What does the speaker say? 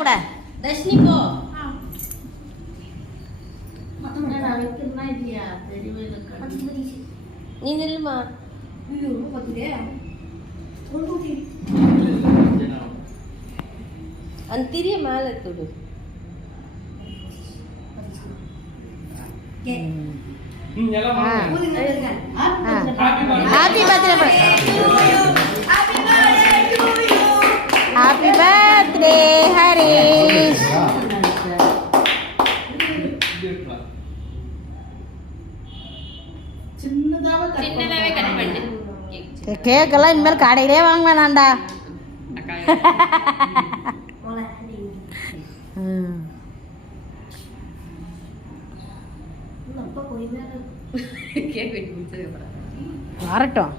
கூட தர்ஷினி போ. நீ நில்லுமா. அந்த திரிய மேல தொடு. Happy birthday. Happy birthday Harish. சின்னதாவே கட் பண்ணு. கேக்கெல்லாம் இனிமேல் கடையிலே வாங்க வேணாண்டா. வரட்டும்.